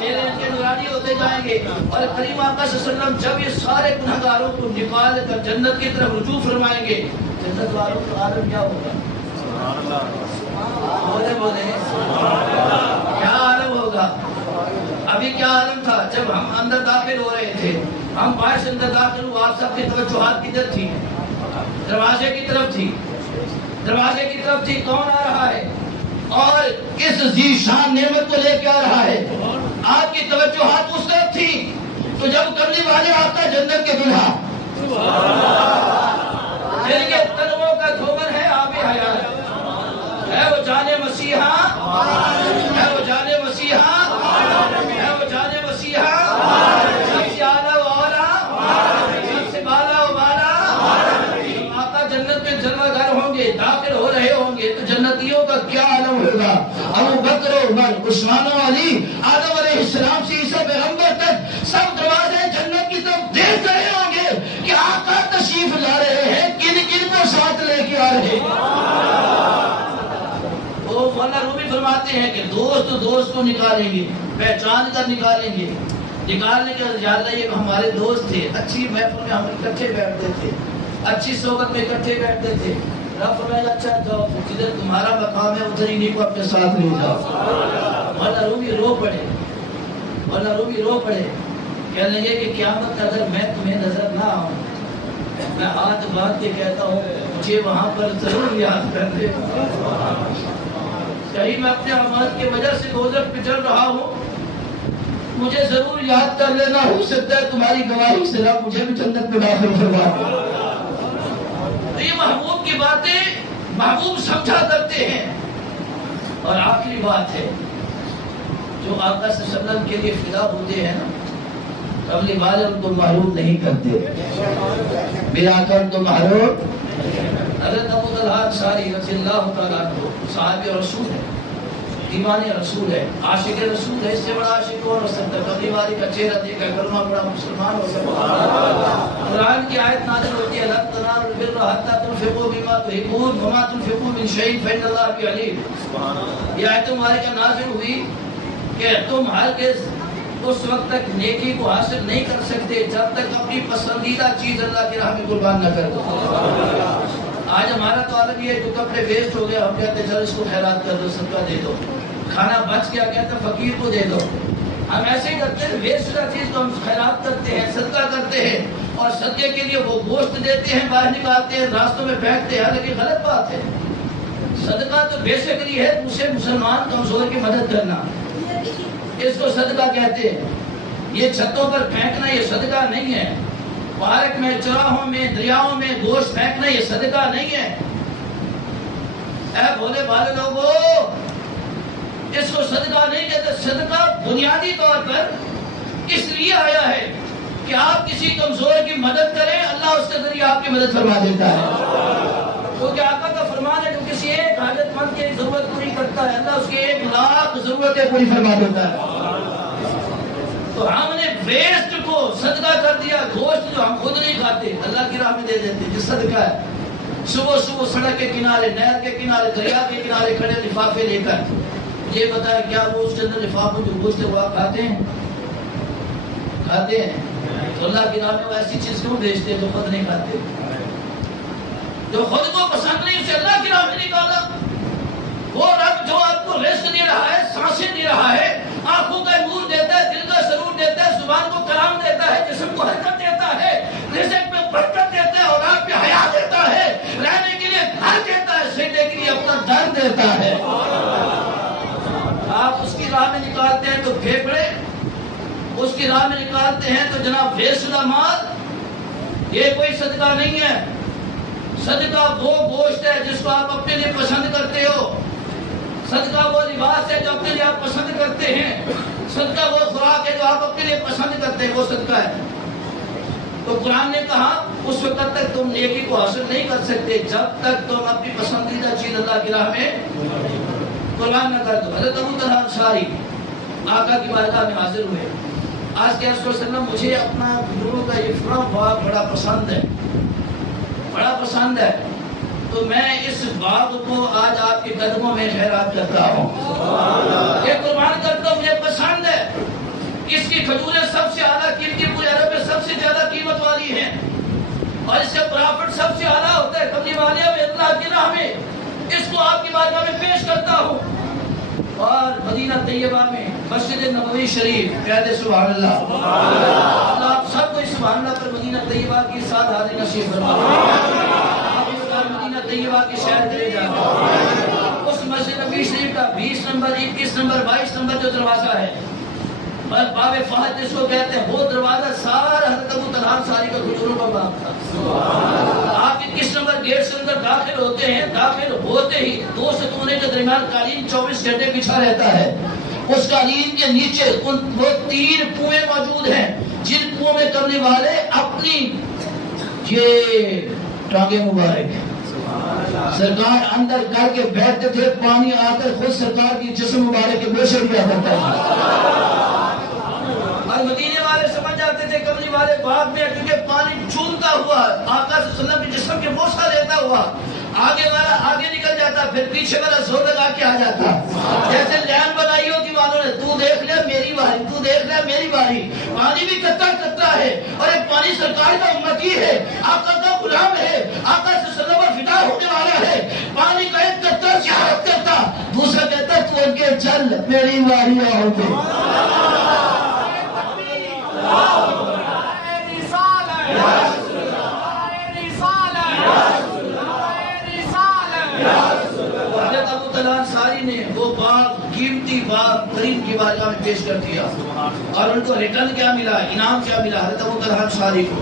چہرے ان کے نورانی ہوتے جائیں گے. اور کریم آقا صلی اللہ علیہ وسلم جب یہ سارے گنہگاروں کو نکال کر جنت کی طرف رجوع فرمائیں گے، جنت والوں کا عالم کیا ہوگا؟ بولے بولے کیا عالم ہوگا؟ ابھی کیا عالم تھا جب ہم اندر داخل ہو رہے تھے، ہم باہر سے اندر داخل ہوا، آپ سب کی توجہات کدھر تھی؟ دروازے کی طرف تھی، دروازے کی طرف تھی. کون آ رہا ہے اور کس ذیشان نعمت کو لے کے آ رہا ہے؟ آپ کی توجہات اس طرف تھی. تو جب کملی والے آپ کا جنت کے دلہا جن کے تنوع کا دھومن ہے آب حیات ہے، وہ جانے مسیحا ہے، وہ جانے مسیحا ہے، وہ جانے مسیحا. سب سے اعلیٰ و اعلیٰ، سب سے بالا و بالا. آقا جنت میں جلوہ گر ہوں گے، داخل ہو رہے ہوں گے تو جنتیوں کا کیا عالم ہوگا؟ ابو بکر و عمر، عثمان و علی، آدم علیہ السلام سے عیسیٰ پیغمبر تک سب دروازے جنت کی طرف دیکھ رہے ہوں گے کہ آقا تشریف لا رہے ہیں، کن کن کو ساتھ لے کے آ رہے ہیں. وہ مولانا رومی فرماتے ہیں کہ دوست کو نکالیں گے، پہچان کر نکالیں گے. نکالنے کا زیادہ یہ ہمارے دوست تھے، اچھی محفل میں ہم اکٹھے بیٹھتے تھے، اچھی صحبت میں اکٹھے بیٹھتے تھے. رب فرمائے اچھا جاؤ جدھر تمہارا مقام ہے ادھر انہیں کو اپنے ساتھ لے جاؤ. مولانا رومی رو پڑے، مولانا رومی رو پڑے. کہنے لگے کہ قیامت اگر میں تمہیں نظر نہ آؤں، میں ہاتھ باندھ کے کہتا ہوں مجھے وہاں پر ضرور یاد کر دے. کہیں میں اپنے اعمال کی وجہ سے گزر پچڑ رہا ہوں، مجھے ضرور یاد کر لینا. ہو سکتا ہے تمہاری گواہی سے رب مجھے بھی جنت میں داخل کروا دے. یہ محبوب کی باتیں محبوب سمجھا کرتے ہیں. اور آخری بات ہے، جو آقا صلی اللہ علیہ وسلم کے لیے فدا ہوتے ہیں نا، قبل والے ان کو محروم نہیں کرتے. میرا کر تو محروم. حضرت ابو طلحہ انصاری رضی اللہ تعالیٰ عنہ صحابی رسول ہے، دیوان رسول ہے، عاشق رسول ہے. اس سے بڑا عاشق کون ہو سکتا ہے؟ قبل والے کا چہرہ دیکھ کر کلمہ پڑھا مسلمان ہو سکتا ہے. قرآن کی آیت نازل ہوتی ہے لن تنالوا البر حتى تنفقوا مما تحبون وما تنفقوا من شيء فإن الله به عليم. یہ آیت مبارکہ نازل ہوئی کہ تم ہرگز اس وقت تک نیکی کو حاصل نہیں کر سکتے جب تک اپنی پسندیدہ چیز اللہ کی راہ میں قربان نہ کر دو. آج ہمارا تو عالم یہ ہے جو کپڑے ویسٹ ہو گیا، ہم کہتے ہیں چل اس کو خیرات کر دو، صدقہ دے دو. کھانا بچ گیا، کہتے ہیں فقیر کو دے دو. ہم ایسے ہی کرتے ہیں، ویسٹ چیز کو ہم خیرات کرتے ہیں، صدقہ کرتے ہیں، اور صدقے کے لیے وہ گوشت دیتے ہیں، باہر نکالتے ہیں، راستوں میں پھینکتے ہیں. حالانکہ غلط بات ہے. صدقہ تو بیسیکلی ہے دوسرے مسلمان کمزور کی مدد کرنا، اس کو صدقہ کہتے ہیں. یہ چھتوں پر پھینکنا یہ صدقہ نہیں ہے. پارک میں، چوراہوں میں، دریاؤں میں گوشت پھینکنا یہ صدقہ نہیں ہے. اے بھولے بھالے لوگوں، اس کو صدقہ نہیں کہتے. صدقہ بنیادی طور پر اس لیے آیا ہے کہ آپ کسی کمزور کی مدد کریں، اللہ اس کے ذریعے آپ کی مدد فرما دیتا ہے. کیونکہ آقا کا فرمان ہے جو کسی ایک حاجت مند کی ضرورت پوری کرتا ہے، اللہ اس کی 1,00,000 ضرورتیں پوری فرما دیتا ہے. تو ہم نے ویسٹ کو صدقہ کر دیا. گوشت جو ہم خود نہیں کھاتے اللہ کی راہ میں دے دیتے، جس صدقہ ہے. صبح صبح سڑک کے کنارے، نہر کے کنارے، دریا کے کنارے کھڑے لفافے لے کر. یہ بتایا کیا وہ اس کے اندر لفافوں جو گوشت ہے وہ آپ کھاتے ہیں؟ کھاتے ہیں. تو اللہ کی راہ میں وہ ایسی چیز کیوں بیچتے جو خود نہیں کھاتے؟ جو خود کو پسند نہیں اسے اللہ کی راہ میں نکالا۔ وہ رب جو آپ کو رزق دے رہا ہے، سانسیں دے رہا ہے، آنکھوں کا نور دیتا ہے، دل کا سرور دیتا ہے، زبان کو کلام دیتا ہے، جسم کو حرکت دیتا ہے، رزق میں برکت دیتا ہے، اور آپ پہ حیا دیتا ہے، رہنے کے لیے گھر دیتا ہے، سینے کے لیے اپنا در دیتا ہے۔ آپ اس کی راہ میں نکالتے ہیں تو پھیپڑے، اس کی راہ میں نکالتے ہیں تو جناب فیصلہ مال، یہ کوئی صدقہ نہیں ہے۔ صدقہ وہ گوشت ہے جس کو آپ اپنے لیے پسند کرتے ہو، صدقہ وہ لباس ہے جو اپنے لیے آپ پسند کرتے ہیں، صدقہ وہ خوراک ہے جو آپ اپنے لیے پسند کرتے ہیں، وہ صدقہ ہے۔ تو قرآن نے کہا اس وقت تک تم نیکی کو حاصل نہیں کر سکتے جب تک تم اپنی پسندیدہ چیز اللہ کی راہ میں قربان نہ کر دو۔ حضرت ابو طلحہ انصاری آقا کی بارگاہ میں حاضر ہوئے، آج کے رسول وسلم مجھے اپنا گروہ کا یہ فلاں باغ بڑا پسند ہے، بڑا پسند ہے، تو میں اس باغ کو آج آپ کے قدموں میں خیرات کرتا ہوں، یہ قربان کرتا ہوں، مجھے پسند ہے۔ اس کی کھجوریں سب سے اعلیٰ قیمتی پورے عرب میں سب سے زیادہ قیمت والی ہیں، اور اس کا پرافٹ سب سے اعلیٰ ہوتا ہے کملی والیہ میں، اللہ کی راہ میں۔ اس کو آپ کی بارگاہ میں پیش کرتا ہوں، اور مدینہ طیبہ میں مسجد نبوی شریف، پیادے سبحان اللہ، اللہ آپ سب کو سبحان اللہ پر مدینہ طیبہ کی ساتھ حاضر نصیب فرمائے۔ آپ اس بار مدینہ طیبہ کی سیر کرے جائیں، اس مسجد نبوی شریف کا 20 نمبر 21 نمبر 22 نمبر جو دروازہ ہے، باب فہد جس کو کہتے ہیں، وہ دروازہ سارا حضرت ابو طلحہ انصاری کا کھجوروں کا باغ تھا۔ آپ 21 نمبر گیٹ سے اندر داخل ہوتے ہیں، داخل ہوتے ہی 2 ستونے کے درمیان قالین 24 گھنٹے بچھا رہتا ہے، اس قالین کے نیچے وہ 3 کنویں موجود ہیں، جن کنووں میں کرنے والے اپنی یہ ٹانگیں مبارک سرکار اندر کر کے بیٹھتے تھے، پانی آ کر خود سرکار کی جسم مبارک کے گوشے کیا کرتا ہے، اور مدینے والے سمجھ جاتے تھے کملی والے باغ میں، کیونکہ پانی چومتا ہوا آقا صلی اللہ علیہ وسلم کے جسم کے بوسہ لیتا ہوا، آگے والا آگے نکل جاتا، پھر پیچھے والا زور لگا کے آ جاتا، جیسے لین بنائی ہوگی والوں نے، تو دیکھ لے میری باری، تو دیکھ لے میری باری۔ پانی بھی قطرہ قطرہ ہے، اور ایک پانی سرکار کا امتی ہے، آقا کا غلام ہے، آقا صلی اللہ علیہ وسلم پر فدا ہونے والا ہے، پانی کا ایک قطرہ زیارت کرتا، دوسرا کہتا تو ان کے چل میری باری آؤ گے۔ حضرت ابو طلحہ انصاری نے وہ باغ، قیمتی باغ کریم کی بارگاہ میں پیش کر دیا، اور ان کو ریٹرن کیا ملا، انعام کیا ملا؟ حضرت ابو طلحہ انصاری کو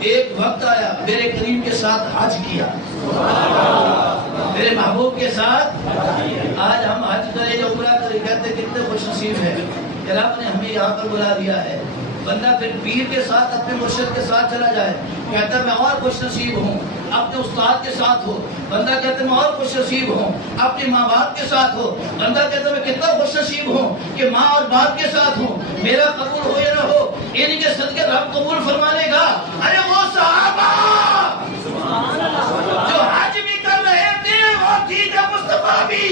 ایک وقت آیا، میرے کریم کے ساتھ حج کیا، میرے محبوب کے ساتھ آج ہم حج کریں یا عمرہ کریں، کہتے کتنے خوش نصیب ہے کہ رب نے ہمیں یہاں پر بلا دیا ہے۔ بندہ پھر پیر کے ساتھ اپنے مرشد کے ساتھ چلا جائے، کہتا میں اور خوش نصیب ہوں اپنے استاد کے ساتھ ہو، بندہ کہتا میں اور خوش نصیب ہوں اپنے ماں باپ کے ساتھ ہو، بندہ کہتا میں کتنا خوش نصیب ہوں کہ ماں اور باپ کے ساتھ ہوں، میرا قبول ہو یا نہ ہو ان کے صدقے رب قبول فرمانے گا۔ ارے وہ صحابہ جو حج بھی کر رہے تھے وہ دید مصطفیٰ بھی،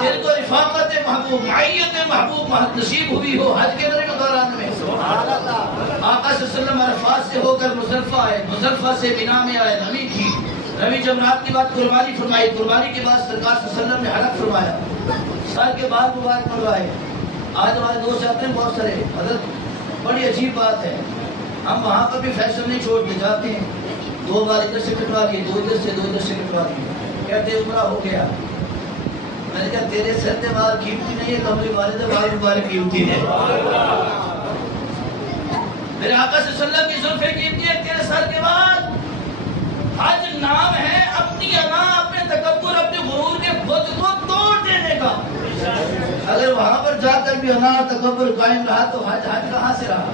جن کو رفاقت محبوب، معیت محبوب نصیب ہوئی ہو حج کے دوران میں، آقا صلی اللہ علیہ وسلم عرفات سے ہو کر مزدلفہ آئے، مزدلفہ سے مینا میں آئے، رمی کی، رمی جمرات کی بعد قربانی فرمائی، قربانی کے بعد سرکار صلی اللہ علیہ وسلم نے حلق فرمایا، سال کے بعد مبارک منوائے۔ آج ہمارے دوست آتے ہیں بہت سارے، حضرت بڑی عجیب بات ہے، ہم وہاں پر بھی فیشن نہیں چھوڑتے، جاتے ہیں 2 بار ادھر سے کٹوا دیے، 2 ادھر سے 2 ادھر سے کٹوا دیے، کہتے ہیں عمرہ ہو گیا۔ میں نے کہا تیرے سر دے بار قیمتی نہیں ہے، کملی والے دے بار مبارک قیمتی ہے، میرے آقا صلی اللہ علیہ وسلم کی زلفیں قیمتی ہے تیرے سر کے بعد۔ حج نام ہے اپنی انا، اپنے تکبر، اپنے غرور کے بت کو توڑ دینے کا، اگر وہاں پر جا کر بھی انا تکبر قائم رہا تو حج کہاں سے رہا؟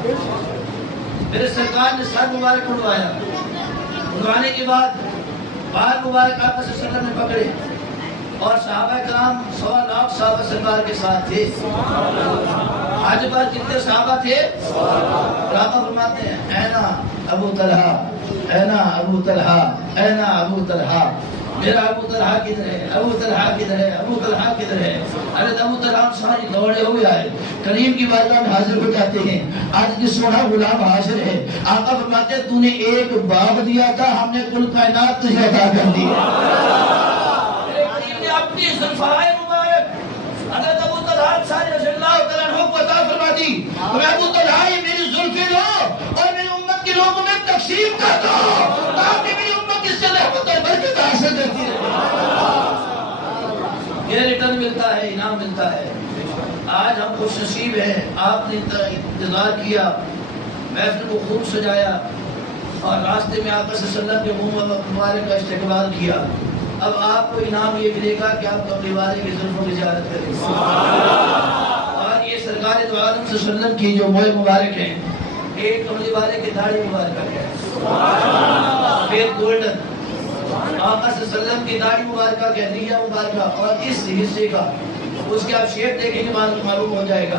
میرے سرکار نے سر مبارک منڈوایا، منڈوانے کے بعد بال مبارک آقا صلی اللہ علیہ وسلم نے پکڑے، اور صحابہ کرام 1.25 لاکھ صحابہ سرکار کے ساتھ تھے۔ حج پر کتنے صحابہ تھے؟ صحابہ فرماتے ہیں اینا ابو طلحہ، اینا ابو طلحہ، اینا ابو طلحہ، میرا ابو طلحہ کدھر ہے، ابو طلحہ کدھر ہے، ابو طلحہ کدھر ہے؟ حضرت ابو طلحہ ساری دوڑے ہوئے آئے، کریم کی بارگاہ میں حاضر ہو جاتے ہیں۔ آج کی سونا غلام حاضر ہے، آقا فرماتے تو نے ایک باغ دیا تھا، ہم نے کل کائنات تجھے عطا کر دی۔ کریم نے اپنی زلفائے مبارک حضرت ابو طلحہ ساری رضی اللہ تعالیٰ عنہ کو عطا فرما دی۔ میں ابو طلحہ یہ میری زلفیں لو اور میری امت کے لوگوں میں تقسیم کر دو تاکہ میری امت اس سے رحمت اور برکت حاصل کرتی رہے۔ یہ ریٹرن ملتا ہے، انعام ملتا ہے۔ آج ہم خوش نصیب ہیں، آپ نے انتظار کیا، محفل کو خوب سجایا اور راستے میں آقا صلی اللہ علیہ وسلم کے منہ مبارک کا استقبال کیا۔ اب آپ کو انعام یہ ملے گا کہ آپ کملی والے کی زلفوں کی زیارت کریں گے اور یہ سرکار دو عالم صلی اللہ علیہ وسلم کی جو موئے مبارک ہیں، ایک کملی والے کی داڑھی مبارکہ ہے، پھر گولڈن آقا صلی اللہ علیہ وسلم کی داڑھی مبارکہ کے لیہ مبارکہ، اور اس حصے کا اس کے آپ شیپ دیکھیں گے معلوم ہو جائے گا،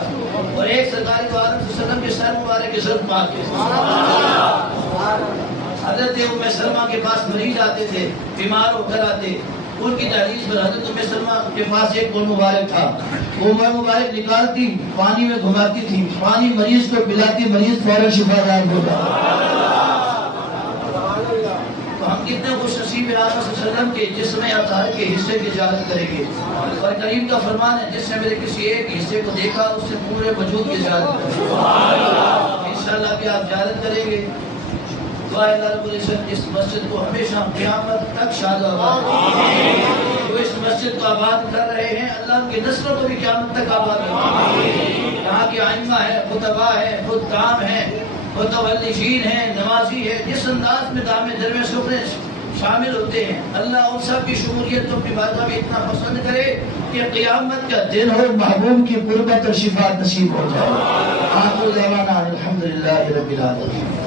اور ایک سرکار دو عالم صلی اللہ علیہ وسلم کے سر مبارک کے سر پاک ہے۔ حضرت ام سلمہ کے پاس مریض آتے تھے، بیمار ہو کر آتے، ان کی تحریض پر حضرت ام سلمہ کے پاس ایک موئے مبارک تھا، وہ موئے مبارک نکالتی پانی میں گھماتی تھی، پانی مریض کو پلاتی، مریض فوراً شفا یاب ہو جاتا۔ تو ہم کتنے خوش نصیب ہیں آقا صلی اللہ علیہ وسلم کے جسم اطہر کے حصے کی زیارت کریں گے، اور کریم کا فرمان ہے جس نے میرے کسی ایک حصے کو دیکھا اس سے پورے وجود کی زیارت کریں گے۔ انشاءاللہ کہ آپ زیارت کریں گے، دعا اللہ رب العزت اس مسجد کو ہمیشہ قیامت تک شاد و آباد رکھے۔ جو اس مسجد کو آباد کر رہے ہیں اللہ ان کی نسلوں کو بھی قیامت تک آباد رکھے۔ یہاں کے ائمہ ہیں، خطباء ہیں، حکام ہیں، متولین ہیں، نمازی ہیں، جس انداز میں دام درم سفرے شامل ہوتے ہیں، اللہ ان سب کی شمولیت کو اپنی بارگاہ میں اتنا پسند کرے کہ قیامت کا دن ہو محبوب کی قربت اور شفاعت نصیب ہو جائے۔ آخر دعوانا الحمدللہ رب العالمین۔